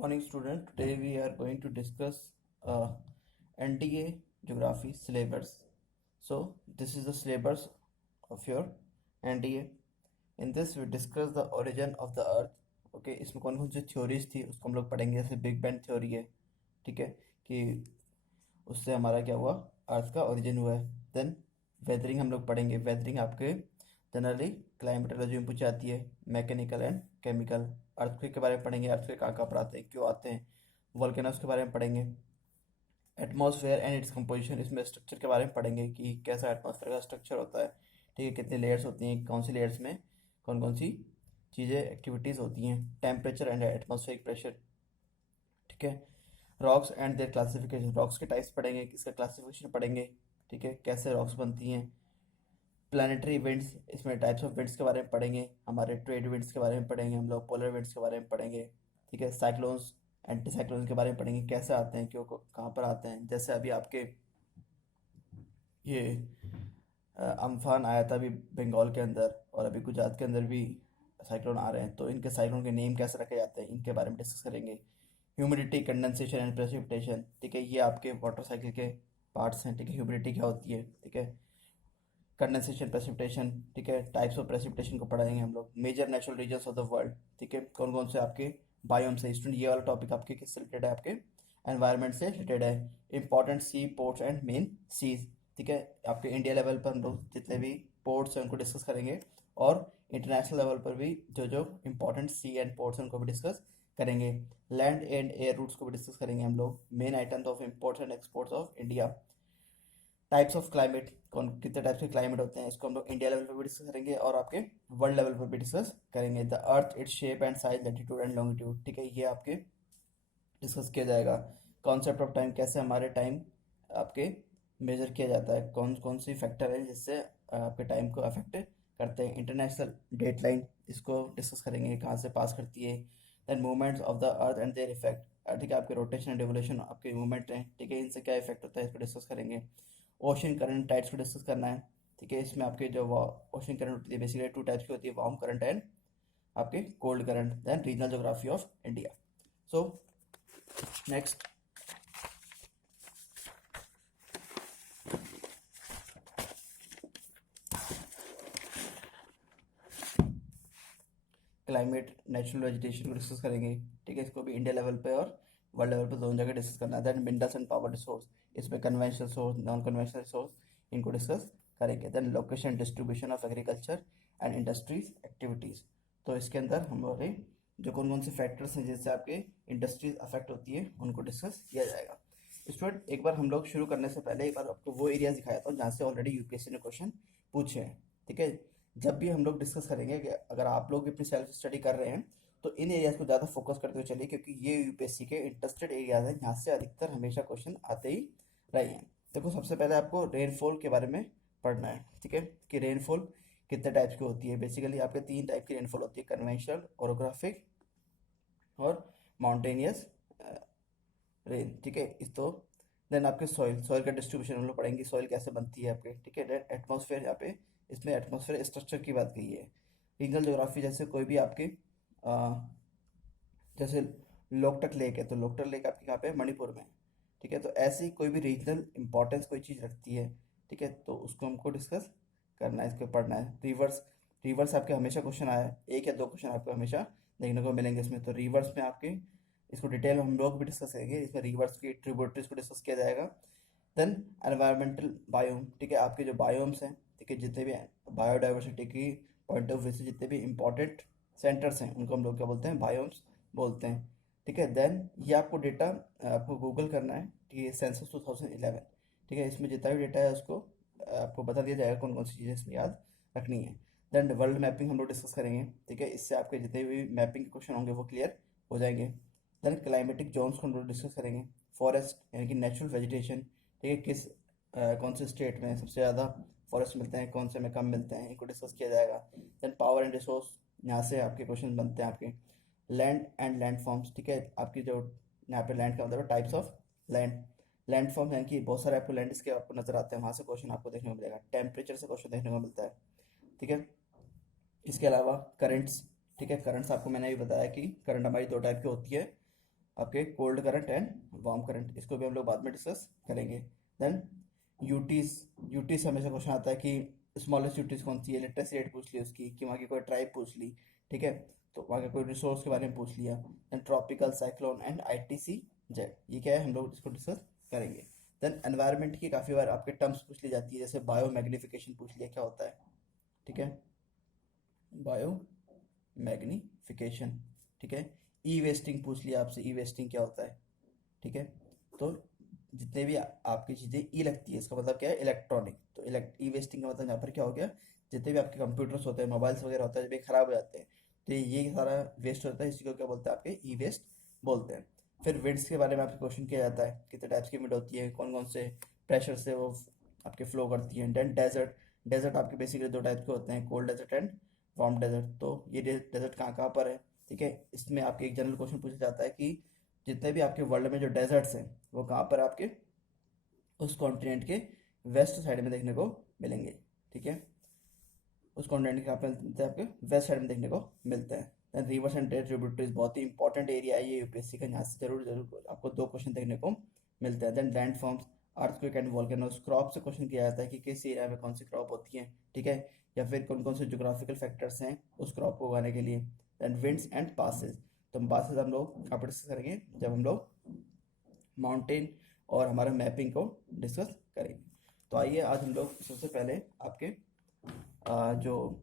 Morning student, today we are going to discuss NDA geography syllabus. So this is the syllabus of your NDA. In this we discuss the origin of the earth. Okay, इसमें कौन कौन सी theories थी उसको हम लोग पढ़ेंगे। जैसे big bang theory है, ठीक है, कि उससे हमारा क्या हुआ, अर्थ का ओरिजिन हुआ है। देन वेदरिंग हम लोग पढ़ेंगे। वेदरिंग आपके जनरली क्लाइमेटोलॉजी में पूछी जाती है। Mechanical and chemical. अर्थक्वेक के बारे में पढ़ेंगे, अर्थक्वेक कहाँ कहाँ पर आते हैं, क्यों आते हैं। वोल्केनोस के बारे में पढ़ेंगे। एटमॉस्फेयर एंड इट्स कंपोजिशन, इसमें स्ट्रक्चर के बारे में पढ़ेंगे कि कैसा एटमॉस्फेयर का स्ट्रक्चर होता है, ठीक है, कितनी लेयर्स होती हैं, कौन सी लेयर्स में कौन कौन सी चीज़ें एक्टिविटीज़ होती हैं। टेम्परेचर एंड एटमॉस्फेरिक प्रेशर, ठीक है। Rocks and there classification, rocks के टाइप्स पढ़ेंगे, किसका क्लासिफिकेशन पढ़ेंगे, ठीक है, कैसे रॉक्स बनती हैं। प्लानिटरी विंड्स, इसमें टाइप्स ऑफ विंड्स के बारे में पढ़ेंगे। हमारे ट्रेड विंड्स के बारे में पढ़ेंगे हम लोग, पोलर विंड्स के बारे में पढ़ेंगे, ठीक है। साइक्लोन्स, एंटी साइक्लोन्स के बारे में पढ़ेंगे, कैसे आते हैं, क्यों कहाँ पर आते हैं। जैसे अभी आपके ये अम्फान आया था अभी बंगाल के अंदर, और अभी गुजरात के अंदर भी साइक्लोन आ रहे हैं, तो इनके साइक्लोन के नेम कैसे रखे जाते हैं, इनके बारे में डिस्कस करेंगे। ह्यूमिडिटी, कंडेंसेशन एंड प्रेसिपिटेशन, ठीक है, ये आपके वाटर साइकिल के पार्ट्स हैं, ठीक है। ह्यूमिडिटी क्या होती है, ठीक है, कंडेंसेशन, प्रेसिपिटेशन, ठीक है, टाइप्स ऑफ प्रेसिपिटेशन को पढ़ाएंगे हम लोग। Major natural regions of the world, ठीक है, कौन कौन से आपके बायोम्स है। स्टूडेंट ये वाला टॉपिक आपके किससे रिलेटेड है, आपके एनवायरनमेंट से रिलेटेड है। Important sea ports and main seas, ठीक है, आपके इंडिया लेवल पर हम लोग जितने भी पोर्ट्स हैं उनको डिस्कस करेंगे, और इंटरनेशनल लेवल पर भी जो जो इंपॉर्टेंट सी एंड पोर्ट्स हैं उनको भी डिस्कस करेंगे। लैंड एंड एयर रूट्स को भी डिस्कस करेंगे हम लोग। Main items of imports and exports of India. Types of climate, कौन कितने टाइप्स के क्लाइमेट होते हैं, इसको हम लोग इंडिया लेवल पर भी डिस्कस करेंगे और आपके वर्ल्ड लेवल पर भी डिस्कस करेंगे। The earth, its shape and size, latitude and longitude, ठीक है, ये आपके डिस्कस किया जाएगा। कॉन्सेप्ट ऑफ टाइम, कैसे हमारे टाइम आपके मेजर किया जाता है, कौन कौन सी फैक्टर है जिससे आपके टाइम को अफेक्ट करते हैं। इंटरनेशनल डेट लाइन, इसको डिस्कस करेंगे, कहाँ से पास करती है। Then movements of the earth and their effect, ठीक है, आपके रोटेशन एंड रिवोल्यूशन आपके मूवमेंट हैं, ठीक है, इनसे क्या इफेक्ट होता है इसको डिस्कस करेंगे। ओशन करंट टाइप्स को डिस्कस करना है, ठीक है, इसमें आपके जो ओशन करंट होती है बेसिकली टू टाइप्स की होती है, वार्म करंट एंड आपके cold current. Then regional geography of India. So next, climate, natural vegetation को डिस्कस करेंगे, ठीक है, इसको भी इंडिया लेवल पे और वर्ल्ड लेवल पे दोनों जगह डिस्कस करना है। Then minerals and power resource, इसमें conventional source, non conventional resource, इनको डिस्कस करेंगे। Then location distribution of agriculture and industries activities, तो इसके अंदर हमारे जो कौन कौन से फैक्टर्स हैं जिससे आपके इंडस्ट्रीज अफेक्ट होती है उनको डिस्कस किया जाएगा। स्टूडेंट एक बार हम लोग शुरू करने से पहले एक बार आपको वो एरिया दिखाया था जहाँ से ऑलरेडी यूपीएससी ने क्वेश्चन पूछे हैं, ठीक है। जब भी हम लोग डिस्कस करेंगे कि अगर आप लोग भी अपनी सेल्फ स्टडी कर रहे हैं तो इन एरियाज को ज़्यादा फोकस करते हुए चलिए, क्योंकि ये यूपीएससी के इंटरेस्टेड एरियाज हैं जहाँ से अधिकतर हमेशा क्वेश्चन आते ही रहे हैं। देखो सबसे पहले आपको रेनफॉल के बारे में पढ़ना है, ठीक है, कि रेनफॉल कितने टाइप्स की होती है। बेसिकली आपके 3 टाइप की रेनफॉल होती है, कन्वेंशनल, ओरोग्राफिक और माउंटेनियस रेन, ठीक है। इस तो देन आपके सॉइल, सॉइल का डिस्ट्रीब्यूशन हम लोग पढ़ेंगे, सॉइल कैसे बनती है आपके, ठीक है। देन एटमॉस्फेयर, यहाँ पे इसमें एटमॉस्फेयर स्ट्रक्चर की बात की है। रीजनल ज्योग्राफी, जैसे कोई भी आपके जैसे लोकटक लेक है, तो लोकटक लेक आपके कहाँ पे है, मणिपुर में, ठीक है। तो ऐसे ही कोई भी रीजनल इंपॉर्टेंस कोई चीज़ रखती है, ठीक है, तो उसको हमको डिस्कस करना है, इसको पढ़ना है। रिवर्स, रिवर्स आपके हमेशा क्वेश्चन आया है, 1 या 2 क्वेश्चन आपको हमेशा देखने को मिलेंगे इसमें। तो रिवर्स में आपके इसको डिटेल में हम लोग भी डिस्कस करेंगे, इसमें रिवर्स की ट्रिब्यूटरीज को डिस्कस किया जाएगा। देन एनवायरमेंटल बायोम, ठीक है, आपके जो बायोम्स हैं, ठीक है, जितने भी बायोडाइवर्सिटी की पॉइंट ऑफ व्यू से जितने भी इंपॉर्टेंट सेंटर्स हैं उनको हम लोग क्या बोलते हैं, बायोम्स बोलते हैं, ठीक है। देन ये आपको डेटा आपको गूगल करना है, ठीक है, सेंसस 2011, ठीक है, इसमें जितना भी डेटा है उसको आपको बता दिया जाएगा कौन कौन सी चीज़ें इसमें याद रखनी है। देन वर्ल्ड मैपिंग हम लोग डिस्कस करेंगे, ठीक है, इससे आपके जितने भी मैपिंग के क्वेश्चन होंगे वो क्लियर हो जाएंगे। देन क्लाइमेटिक जोन्स को हम लोग डिस्कस करेंगे। फॉरेस्ट यानी कि नेचुरल वेजिटेशन, ठीक है, किस कौन से स्टेट में सबसे ज़्यादा फॉरेस्ट मिलते हैं, कौन से में कम मिलते हैं, इनको डिस्कस किया जाएगा। देन पावर एंड रिसोर्स, यहाँ से आपके क्वेश्चन बनते हैं आपके। लैंड एंड लैंड फॉर्म्स, ठीक है, आपकी जो यहाँ पे लैंड का मतलब types of land, land form यानी कि बहुत सारे आपको लैंड इसके आपको नजर आते हैं, वहाँ से क्वेश्चन आपको देखने को मिलेगा। टेम्परेचर से क्वेश्चन देखने को मिलता है, ठीक है। इसके अलावा करंट्स, ठीक है, करंट्स आपको मैंने भी बताया कि करंट हमारी 2 टाइप की होती है, आपके cold current and warm current, इसको भी हम लोग बाद में डिस्कस करेंगे। देन यूटीज, यूटीज हमेशा क्वेश्चन आता है कि स्मॉलेस्ट यूटीज कौन सी है, लिटरेसी रेट पूछ ली उसकी, कि वहाँ की कोई ट्राइब पूछ ली, ठीक है, तो वहाँ का कोई रिसोर्स के बारे में पूछ लिया। Then tropical cyclone and ITC Z, ये क्या है हम लोग इसको डिस्कस करेंगे। देन एनवायरनमेंट की काफ़ी बार आपके टर्म्स पूछ ली जाती है, जैसे बायो मैग्निफिकेशन पूछ लिया क्या होता है, ठीक है, बायो मैग्निफिकेशन, ठीक है। ई वेस्टिंग पूछ लिया आपसे, ई वेस्टिंग क्या होता है, ठीक है। तो जितने भी आपकी चीज़ें ई लगती है इसका मतलब क्या है, इलेक्ट्रॉनिक, तो ई वेस्टिंग का मतलब यहाँ पर क्या हो गया, जितने भी आपके कंप्यूटर्स होते हैं, मोबाइल्स वगैरह होता है, जब ये खराब हो जाते हैं तो ये सारा वेस्ट होता है, इसी को क्या बोलते हैं, आपके ई वेस्ट बोलते हैं। फिर विंड्स के बारे में आपसे क्वेश्चन किया जाता है, कितने टाइप्स की विंड होती है, कौन कौन से प्रेशर से वो आपके फ्लो करती है। देन डेजर्ट, डेजर्ट आपके बेसिकली दो टाइप के होते हैं, cold desert and warm desert. तो ये डेजर्ट कहाँ कहाँ पर है, ठीक है। इसमें आपके एक जनरल क्वेश्चन पूछा जाता है कि जितने भी आपके वर्ल्ड में जो डेजर्ट्स हैं वो कहाँ पर आपके उस कॉन्टिनेंट के वेस्ट साइड में देखने को मिलेंगे, ठीक है, उस कॉन्टिनेंट के आपके वेस्ट साइड में देखने को मिलते हैं। देन रिवर्स एंड ट्रिब्यूटरीज, बहुत ही इंपॉर्टेंट एरिया है ये यूपीएससी का, यहाँ से जरूर जरूर आपको दो क्वेश्चन देखने को मिलते हैं। Then land forms, earthquake and volcanoes, crop से क्वेश्चन किया जाता है कि किस एरिया में कौन सी क्रॉप होती है, ठीक है, या फिर कौन कौन से जोग्राफिकल फैक्टर्स हैं उस क्रॉप को उगाने के लिए। देन विंड्स एंड पासेज, तो पासेज हम लोग कहाँ पर डिस्कस करेंगे, जब हम लोग माउंटेन और हमारा मैपिंग को डिस्कस करेंगे। तो आइए आज हम लोग सबसे पहले आपके जो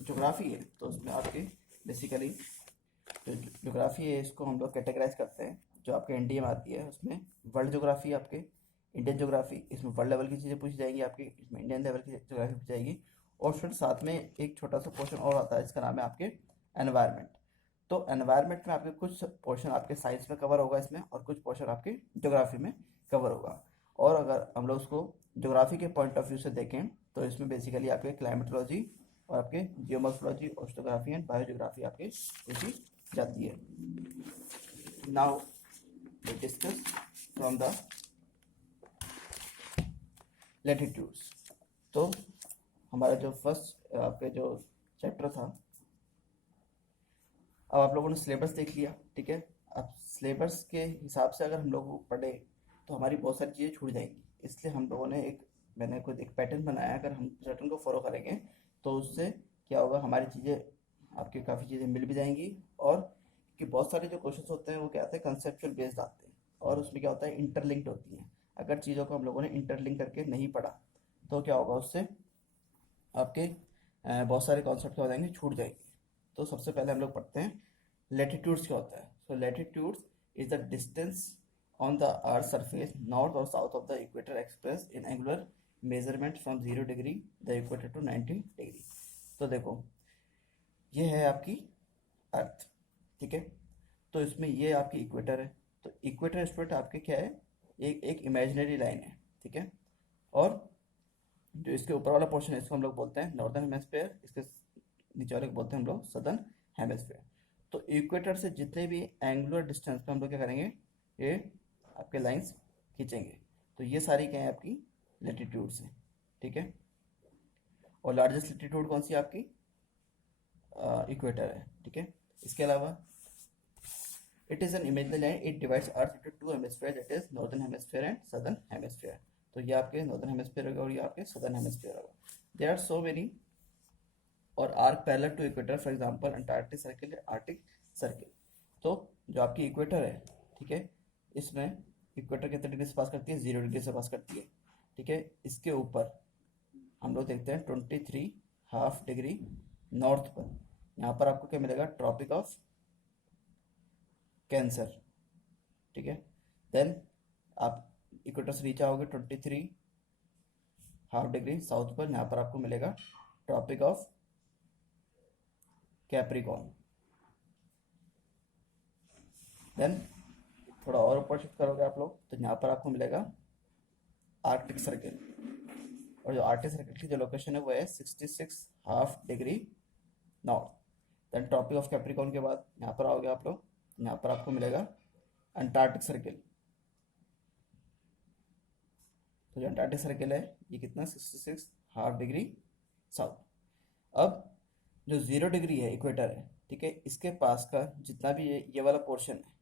ज्योग्राफी है, तो उसमें आपके बेसिकली जो ज्योग्राफी है इसको हम लोग कैटेगराइज करते हैं। जो आपके एनडीए में आती है उसमें वर्ल्ड ज्योग्राफी, आपके इंडियन ज्योग्राफी, इसमें वर्ल्ड लेवल की चीज़ें पूछी जाएंगी आपकी, इसमें इंडियन लेवल की ज्योग्राफी पूछी जाएगी। और फिर साथ में एक छोटा सा पोर्शन और आता है, इसका नाम है आपके एनवायरनमेंट। तो एनवायरनमेंट में आपके कुछ पोर्शन आपके साइंस में कवर होगा इसमें, और कुछ पोर्शन आपके ज्योग्राफी में कवर होगा। और अगर हम लोग उसको ज्योग्राफी के पॉइंट ऑफ व्यू से देखें तो इसमें बेसिकली आपके क्लाइमेटोलॉजी और आपके जियोमॉर्फोलॉजी, ओशनोग्राफी एंड बायोजियोग्राफी आपके पूछी जाती है। Now we discuss from the latitudes. तो हमारा जो फर्स्ट आपके जो चैप्टर था, अब आप लोगों ने सिलेबस देख लिया, ठीक है। अब सिलेबस के हिसाब से अगर हम लोग पढ़े तो हमारी बहुत सारी चीज़ें छूट जाएंगी, इसलिए हम लोगों ने मैंने खुद एक पैटर्न बनाया, अगर हम पैटर्न को फॉलो करेंगे तो उससे क्या होगा, हमारी चीज़ें आपकी काफ़ी चीज़ें मिल भी जाएंगी। और कि बहुत सारे जो क्वेश्चंस होते हैं वो क्या आते हैं, कंसेप्चुअल बेस्ड आते हैं, और उसमें क्या होता है, इंटरलिंक्ड होती हैं। अगर चीज़ों को हम लोगों ने इंटरलिंक करके नहीं पढ़ा तो क्या होगा, उससे आपके बहुत सारे कॉन्सेप्ट क्या हो जाएंगे, छूट जाएंगे। तो सबसे पहले हम लोग पढ़ते हैं लैटिट्यूड्स क्या होता है। So latitudes is the distance on the earth surface north और south of the equator express in angular measurement from 0 degree the equator to 90 degree. तो देखो ये है आपकी अर्थ, ठीक है, तो इसमें ये आपकी इक्वेटर है। तो इक्वेटर स्ट्रेट आपके क्या है, एक इमेजिनरी लाइन है, ठीक है। और जो इसके ऊपर वाला पोर्शन है इसको हम लोग बोलते हैं नॉर्दर्न हेमिस्फेयर, इसके नीचे वाले को बोलते हैं हम लोग सदर्न हेमिस्फेयर। तो इक्वेटर से जितने भी एंगुलर डिस्टेंस पे हम लोग क्या करेंगे, ये आपके लाइंस खींचेंगे। तो ये सारी क्या है, आपकी लैटिट्यूड्स हैं, ठीक है। और लार्जेस्ट लैटिट्यूड कौन सी आपकी, इक्वेटर है, ठीक है। इसके अलावा it is an imaginary line, it divides earth into two hemisphere, that is northern hemisphere and southern hemisphere. तो ये आपके नॉर्दर्न हेमिस्फीयर होगा और ये आपके सदर्न हेमिस्फीयर होगा। देयर आर सो मेनी और arc parallel to equator, for example Antarctic Circle, Arctic Circle. तो जो आपकी इक्वेटर है, ठीक है, इसमें इक्वेटर कितने डिग्री से पास करती है, 0 डिग्री से पास करती है, ठीक है। इसके ऊपर हम लोग देखते हैं 23.5 डिग्री नॉर्थ पर, यहाँ पर आपको क्या मिलेगा, ट्रॉपिक ऑफ कैंसर, ठीक है। देन आप इक्वेटर से नीचे आओगे 23.5 डिग्री साउथ पर, यहाँ पर आपको मिलेगा ट्रॉपिक ऑफ कैप्रिकॉर्न। देन थोड़ा और ऊपर शिफ्ट करोगे आप लोग तो यहाँ पर आपको मिलेगा आर्कटिक सर्किल, और जो आर्कटिक सर्किल की जो लोकेशन है वो है 66.5 degree north. Then tropic of Capricorn के बाद यहाँ पर आओगे आप लोग, यहाँ पर आपको मिलेगा अंटार्कटिक सर्किल। तो जो अंटार्कटिक सर्किल है ये कितना, 66.5 डिग्री साउथ। अब जो 0 डिग्री है इक्वेटर है, ठीक है, इसके पास का जितना भी ये वाला पोर्शन है,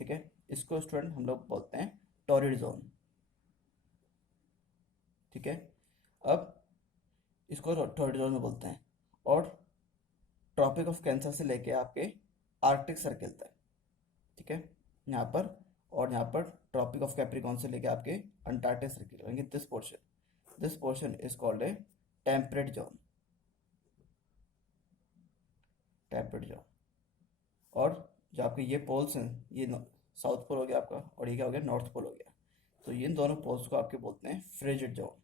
ठीक है। इसको स्टूडेंट हम लोग बोलते हैं टॉरिड जोन, ठीक है। अब इसको टॉरिड जोन में बोलते हैं। और ट्रॉपिक ऑफ कैंसर से लेके आपके आर्कटिक सर्किल तक, ठीक है, यहाँ पर। और यहाँ पर ट्रॉपिक ऑफ कैप्रिकॉन से लेके आपके अंटार्कटिक सर्किल, यानी this portion is called a temperate zone, temperate zone. और जो आपके ये पोल्स हैं, ये साउथ पोल हो गया आपका, और ये क्या हो गया, नॉर्थ पोल हो गया। तो इन दोनों पोल्स को आपके बोलते हैं फ्रिजिड जोन,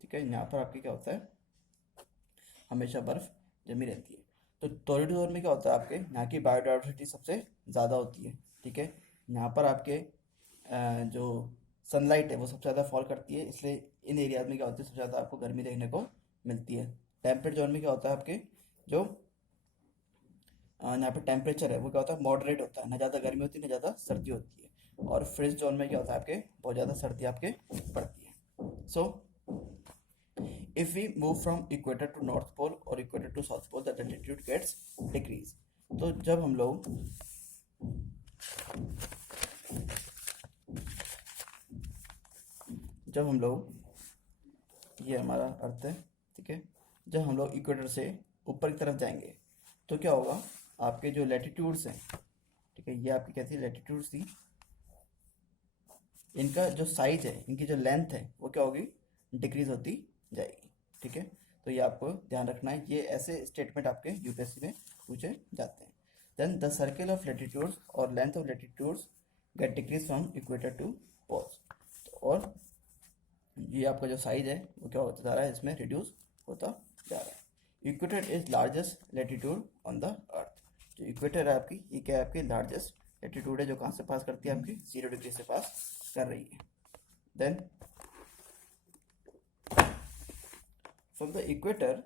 ठीक है। यहाँ पर आपके क्या होता है, हमेशा बर्फ जमी रहती है। तो टॉरिड जोन में क्या होता है, आपके यहाँ की बायोडाइवर्सिटी सबसे ज़्यादा होती है, ठीक है। यहाँ पर आपके जो सनलाइट है वो सबसे ज़्यादा फॉल करती है, इसलिए इन एरियाज में क्या होता है, सबसे ज़्यादा आपको गर्मी देखने को मिलती है। टेम्परेट जोन में क्या होता है, आपके जो यहाँ पे टेम्परेचर है वो क्या होता है, मॉडरेट होता है, ना ज़्यादा गर्मी होती है ना ज़्यादा सर्दी होती है। और फ्रिज जोन में क्या होता है, आपके बहुत ज़्यादा सर्दी आपके पड़ती है। सो if we move from equator to north pole or equator to south pole, the latitude gets decrease। तो जब हम लोग ये हमारा अर्थ है, ठीक है, जब हम लोग इक्वेटर से ऊपर की तरफ जाएंगे तो क्या होगा, आपके जो लैटिट्यूड्स हैं, ठीक है, ये आपकी क्या थी, लैटिट्यूड्स थी, इनका जो साइज है, इनकी जो लेंथ है वो क्या होगी, डिक्रीज होती जाएगी, ठीक है। तो ये आपको ध्यान रखना है, ये ऐसे स्टेटमेंट आपके यूपीएससी में पूछे जाते हैं। Then the circle of latitudes और length of latitudes get decrease from equator to poles. और ये आपका जो साइज है वो क्या होता जा रहा है, इसमें रिड्यूस होता जा रहा है। Equator is largest latitude on the अर्थ। जो इक्वेटर है आपकी, ये क्या है, आपकी लार्जेस्ट लैटिट्यूड है, जो कहाँ से पास करती है, आपकी 0 डिग्री से पास कर रही है। Then from the equator,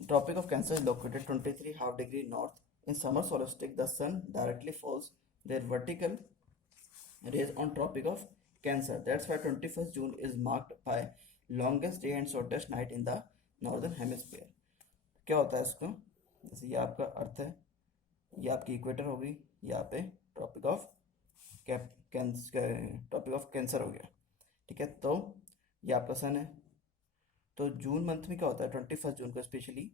Tropic of Cancer is located 23.5 degree north. In summer solstice, the sun directly falls their vertical rays on Tropic of Cancer. That's why 21st June is marked by longest day and shortest night in the northern hemisphere. क्या होता है इसको, जैसे ये आपका अर्थ है, ये आपकी इक्वेटर होगी, यहाँ पे ट्रॉपिक ऑफ कैंसर हो गया, ठीक है। तो ये आपका सन है। तो जून मंथ में क्या होता है, 21 जून को स्पेशली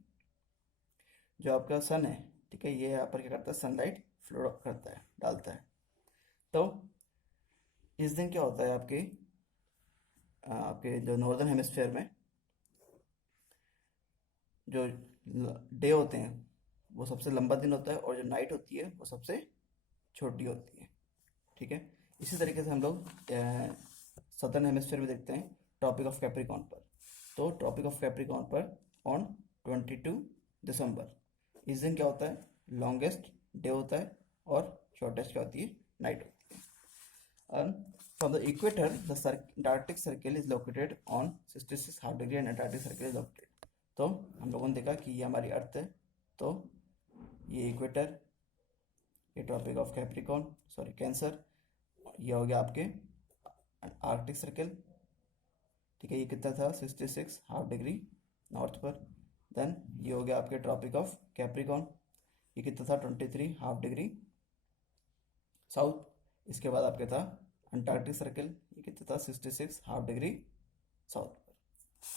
जो आपका सन है, ठीक है, ये यहाँ पर क्या करता है, सनलाइट फ्लो करता है, डालता है। तो इस दिन क्या होता है, आपके जो नॉर्दर्न हेमिस्फीयर में जो डे होते हैं वो सबसे लंबा दिन होता है, और जो नाइट होती है वो सबसे छोटी होती है, ठीक है। इसी तरीके से हम लोग सदर्न हेमिस्फीयर में देखते हैं ट्रॉपिक ऑफ कैप्रिकॉर्न पर। तो ट्रॉपिक ऑफ कैप्रिकॉर्न पर ऑन 22 दिसंबर इस दिन क्या होता है, लॉन्गेस्ट डे होता है, और शॉर्टेस्ट क्या होती है, नाइट होती है। From the equator the Antarctic circle is located on 66.5 degree and Antarctic circle is located. तो हम लोगों ने देखा कि ये हमारी अर्थ है, तो ये इक्वेटर, ये ट्रॉपिक ऑफ कैंसर, ये हो गया आपके आर्कटिक सर्किल, ठीक है, ये कितना था, 66.5 डिग्री नॉर्थ पर। देन ये हो गया आपके ट्रॉपिक ऑफ कैप्रिकॉर्न, ये कितना था, 23.5 डिग्री साउथ। इसके बाद आपके था अंटार्कटिक सर्किल, ये कितना था, 66.5 डिग्री साउथ पर,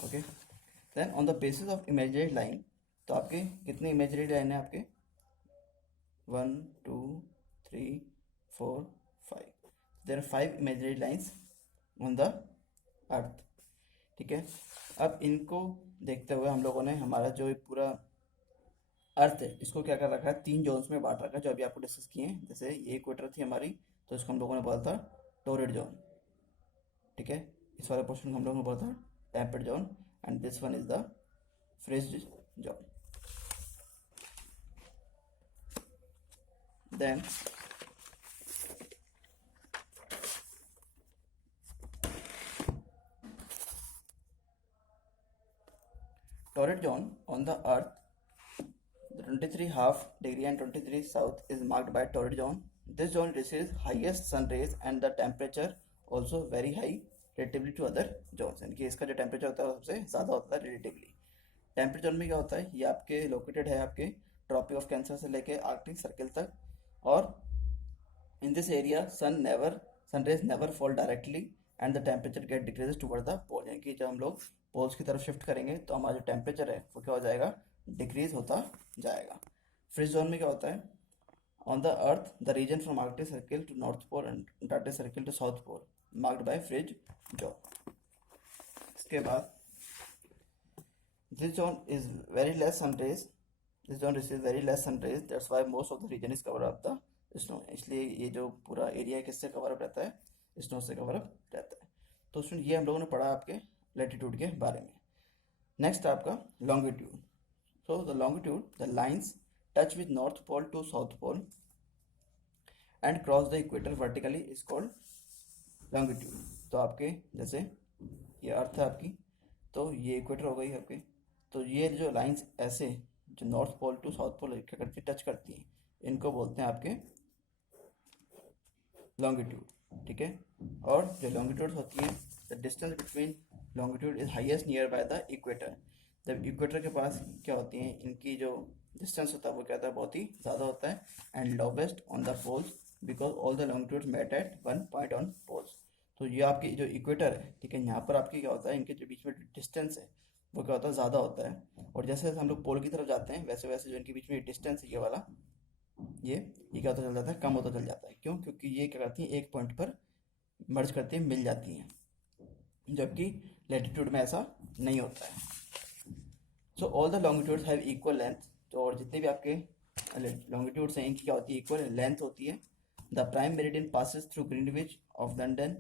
okay. Then on the basis of imaginary line, तो आपके कितने इमेजिनरी लाइन है, आपके 1 2 3 4 5, there are 5 imaginary lines on the earth, ठीक है। अब इनको देखते हुए हम लोगों ने हमारा जो पूरा अर्थ है इसको क्या कर रखा है, 3 जोन्स में बांट रखा है, जो अभी आपको डिस्कस किए हैं। जैसे ये इक्वेटर थी हमारी, तो इसको हम लोगों ने बोला था टॉरिड जोन, ठीक है। इस वाले पोर्शन को हम लोगों ने बोला था temperate zone, and this one is the frigid zone. Then torrid zone on the earth, the 23.5 degree and 23 south is marked by torrid zone. This zone receives highest sun rays and the temperature also very high relatively to other zones, यानी कि इसका जो temperature होता है वो सबसे ज़्यादा होता है रिलेटिवली। टेम्परेचर में क्या होता है, ये आपके लोकेटेड है आपके ट्रॉपिक ऑफ कैंसर से लेके आर्कटिक सर्किल तक। और in this area sun rays never fall directly and the temperature get decreases toward the pole, यानी कि जब हम लोग पोल्स की तरफ शिफ्ट करेंगे तो हमारा जो टेम्परेचर है वो क्या हो जाएगा, डिक्रीज होता जाएगा। फ्रीज जोन में क्या होता है, on the earth the region from Arctic Circle to North Pole and Antarctic Circle to South Pole marked by frigid zone. इसके बाद this zone is very less sun rays, this zone receives very less sun rays, that's why most of the region is covered up the snow, इसलिए ये जो पूरा area है किससे cover up रहता है, स्नो से कवर अप रहता है। तो स्टूडेंट ये हम लोगों ने पढ़ा आपके लैटिट्यूड के बारे में। नेक्स्ट आपका longitude. So the longitude, the lines touch with North Pole to South Pole and cross the equator vertically is called longitude. तो आपके जैसे ये अर्थ है आपकी, तो ये इक्वेटर हो गई आपके, तो ये जो लाइंस ऐसे जो North Pole to South Pole क्या करती है, टच करती हैं, इनको बोलते हैं आपके लॉन्गिट्यूड, ठीक है। और जो लॉन्गिट्यूड होती है, the distance between longitude is highest near by the equator. जब इक्वेटर के पास क्या होती हैं, इनकी जो डिस्टेंस होता है वो क्या होता है, बहुत ही ज़्यादा होता है। And lowest on the poles because all the longitudes met at one point on poles. तो ये आपकी जो इक्वेटर है, ठीक है, यहाँ पर आपकी क्या होता है, इनके जो बीच में डिस्टेंस है वो क्या होता है, ज़्यादा होता है। और जैसे जैसे हम लोग पोल की तरफ जाते हैं वैसे वैसे जो इनके बीच में डिस्टेंस है ये वाला, ये क्या होता चल जाता है, कम होता चल जाता है। क्यों? क्योंकि ये क्या करती हैं, एक पॉइंट पर मर्ज करती हैं, मिल जाती हैं, जबकि लैटिट्यूड में ऐसा नहीं होता है। So all the longitudes have equal length. तो और जितने भी आपके लॉन्गिट्यूड्स हैं इनकी क्या होती है, इक्वल लेंथ होती है। The prime meridian passes through Greenwich of London,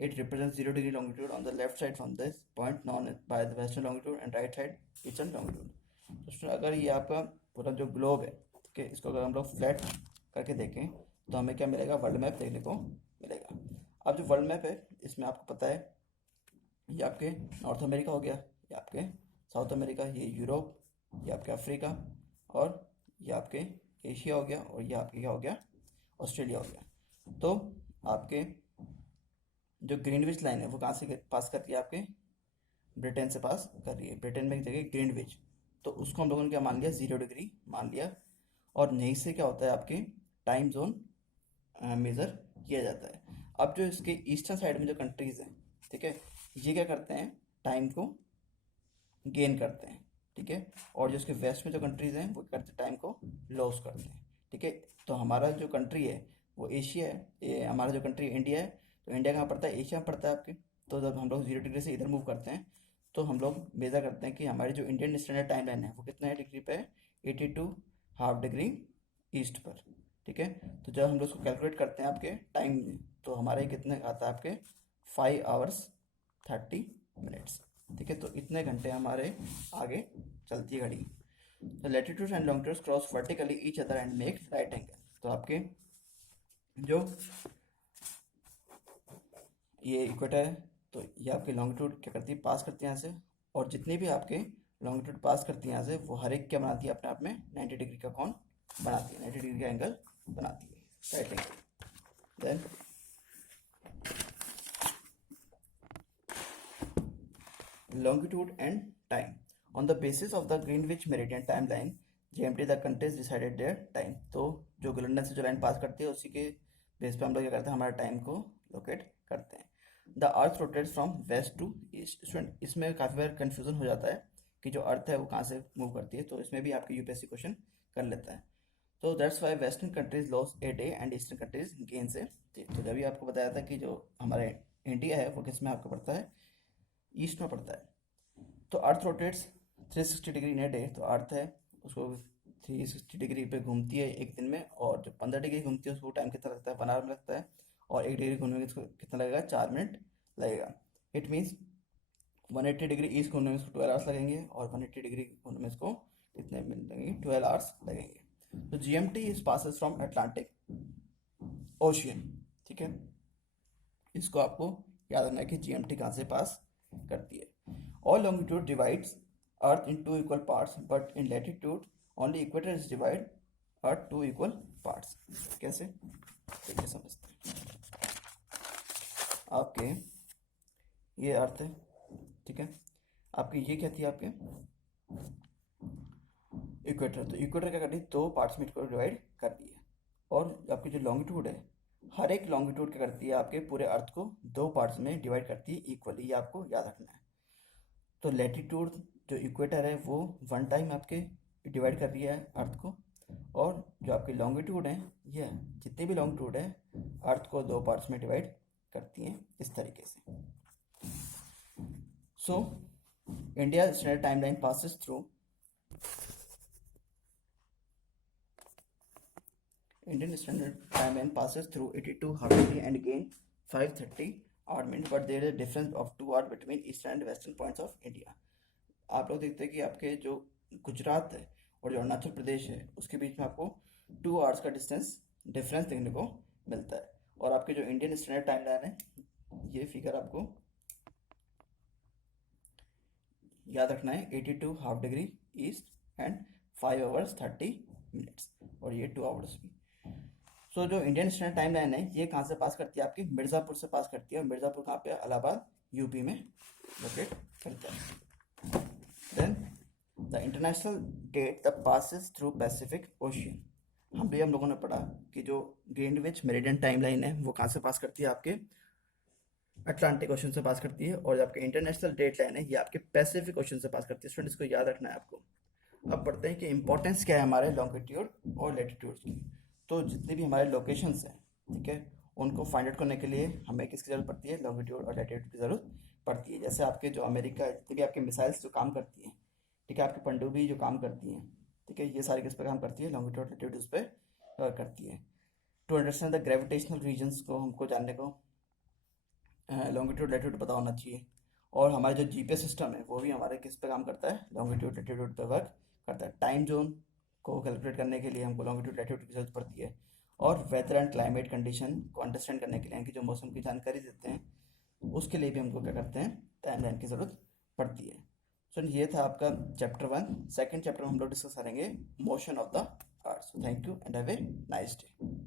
it represents 0 degree longitude on the left side from this point known by the western longitude and right side eastern longitude. तो अगर ये आपका पूरा जो globe है, ठीक है, इसको अगर हम लोग फ्लैट करके देखें तो हमें क्या मिलेगा, वर्ल्ड मैप देखने को मिलेगा। अब जो वर्ल्ड मैप है इसमें आपको पता है ये आपके नॉर्थ अमेरिका हो गया, ये आपके साउथ अमेरिका, ये यूरोप, ये आपके अफ्रीका, और ये आपके एशिया हो गया, और ये आपके क्या हो गया, ऑस्ट्रेलिया हो गया। तो आपके जो ग्रीनविच लाइन है वो कहाँ से पास कर रही है, आपके ब्रिटेन से पास कर रही है। ब्रिटेन में एक जगह ग्रीनविच, तो उसको हम लोगों ने क्या मान लिया, 0 डिग्री मान लिया। और यहीं से क्या होता है, आपके टाइम जोन मेज़र किया जाता है। अब जो इसके ईस्टर्न साइड में जो कंट्रीज़ हैं, ठीक है, ये क्या करते हैं, टाइम को गेन करते हैं, ठीक है। और जो इसके वेस्ट में जो कंट्रीज़ हैं वो करते हैं, टाइम को लॉस करते हैं, ठीक है। तो हमारा जो कंट्री है वो एशिया है, ये हमारा जो कंट्री इंडिया है, तो इंडिया कहाँ पड़ता है, एशिया में पड़ता है आपके। तो जब हम लोग 0 डिग्री से इधर मूव करते हैं तो हम लोग मेज़र करते हैं कि हमारी जो इंडियन स्टैंडर्ड टाइम लाइन है वो कितना है डिग्री पे है, 82 हाफ डिग्री ईस्ट पर, ठीक है। तो जब हम लोग उसको कैलकुलेट करते हैं आपके टाइम में, तो हमारे कितने आता है, आपके 5 आवर्स 30 मिनट्स, ठीक है। तो इतने घंटे हमारे आगे चलती है घड़ी। तो latitude and longitude cross vertically each other and make right angle. तो आपके जो ये इक्वेटर है, तो ये आपके लॉन्गिट्यूड क्या करती है, पास करती है यहाँ से, और जितनी भी आपके लॉन्गिट्यूड पास करती है यहाँ से वो हर एक क्या बनाती है, अपने आप में 90 डिग्री का कौन बनाती है, 90 डिग्री का एंगल बनाती है, right angle. Then longitude and time. On the basis of the Greenwich Meridian timeline, GMT the countries decided their time. तो जो लंदन से जो लाइन पास करती है उसी के बेस पे हम लोग क्या करते हैं, हमारे टाइम को लोकेट करते हैं। The earth rotates from west to east. Student इसमें काफ़ी बार कन्फ्यूजन हो जाता है कि जो अर्थ है वो कहाँ से मूव करती है, तो इसमें भी आपके यूपीएससी क्वेश्चन कर लेता है। तो that's why western countries loss a day and eastern countries gains a. तो जब भी आपको बताया था कि जो हमारा इंडिया है वो किस में आपको पड़ता है, ईस्ट में पड़ता है। तो अर्थ rotates 360 degree in a day, तो अर्थ है उसको 360 डिग्री पे घूमती है एक दिन में, और जो 15 डिग्री घूमती है उसको टाइम कितना लगता है, 1 आवर लगता है, और 1 डिग्री घूमने में इसको कितना लगेगा, 4 मिनट लगेगा। इट मीन्स 180 डिग्री ईस्ट घूमने में इसको 12 आवर्स लगेंगे, और 180 डिग्री घूमने में इसको कितने मिनट लगेंगे, 12 आवर्स लगेंगे। तो GMT is passes from Atlantic ocean, ठीक है। इसको आपको याद रखना है कि GMT कहाँ से पास करती है। All longitude divides earth in 2 equal parts, but in latitude only equator is divide earth 2 equal parts. कैसे, देखिए समझते हैं। आपके ये अर्थ है, ठीक है, आपकी ये क्या थी, आपके इक्वेटर, तो इक्वेटर क्या कर दी, दो पार्ट्स में इसको डिवाइड कर दिया। और आपकी जो लॉन्गिट्यूड है, हर एक लॉन्गिट्यूड क्या करती है, आपके पूरे अर्थ को दो पार्ट्स में डिवाइड करती है इक्वली, ये आपको याद रखना है। तो लैटिट्यूड जो इक्वेटर है वो वन टाइम आपके डिवाइड कर रही है अर्थ को, और जो आपकी लॉन्गिट्यूड है, ये जितनी भी लॉन्गिट्यूड है अर्थ को दो पार्ट्स में डिवाइड करती हैं इस तरीके से। So India standard timeline passes through Indian Standard Timeline passes through 82 half degree and gain 530 odd minutes, but there is a difference of 2 hours between eastern and western points of India. आप लोग देखते हैं कि आपके जो गुजरात है और जो अरुणाचल प्रदेश है उसके बीच में आपको 2 आवर्स का डिफरेंस देखने को मिलता है। और आपके जो इंडियन स्टैंडर्ड टाइम लाइन है, ये फिगर आपको याद रखना है, 82 half degree east and 5 hours 30 minutes, और ये 2 आवर्स भी। सो जो इंडियन स्टैंडर्ड टाइम लाइन है ये कहाँ से पास करती है, आपकी मिर्ज़ापुर से पास करती है, और मिर्ज़ापुर कहाँ पे, इलाहाबाद यूपी में लोकेट करता है। Then the international date the passes through Pacific Ocean, हम लोगों ने पढ़ा कि जो ग्रीनविच मेरिडियन टाइम लाइन है वो कहाँ से पास करती है, आपके अटलांटिक ओशन से पास करती है, और जो आपके इंटरनेशनल डेट लाइन है ये आपके पैसिफिक ओशन से पास करती है। स्टूडेंट इसको याद रखना है आपको। अब पढ़ते हैं कि इंपॉर्टेंस क्या है हमारे लॉन्गिट्यूड और लैटिट्यूड की। तो जितने भी हमारे लोकेशंस हैं, ठीक है, उनको फाइंड आउट करने के लिए हमें किसकी जरूरत पड़ती है, लॉन्गिट्यूड और लैटिट्यूड की जरूरत पड़ती है। जैसे आपके जो अमेरिका, जितनी भी आपके मिसाइल्स जो काम करती हैं, ठीक है, आपकी पनडुब्बी जो काम करती हैं, ठीक है, ये सारी किस पे काम करती है, लॉन्गिट्यूड लैटिट्यूड उस पर करती है। To understand the gravitational regions को हमको जानने को लॉन्गिट्यूड लैटिट्यूड पता होना चाहिए। और हमारा जो जीपीएस सिस्टम है वो भी हमारे किस पे काम करता है, लॉन्गिट्यूड लैटिट्यूड पे वर्क करता है। टाइम जोन को कैलकुलेट करने के लिए हमको लॉन्गिट्यूड लैटिट्यूड की जरूरत पड़ती है, और वेदर एंड क्लाइमेट कंडीशन को अंडरस्टैंड करने के लिए, यानी कि जो मौसम की जानकारी देते हैं उसके लिए भी हमको क्या करते हैं, टाइम लाइन की ज़रूरत पड़ती है। सो ये था आपका चैप्टर 1। सेकेंड चैप्टर में हम लोग डिस्कस करेंगे motion of the earth. Thank you and have a nice day.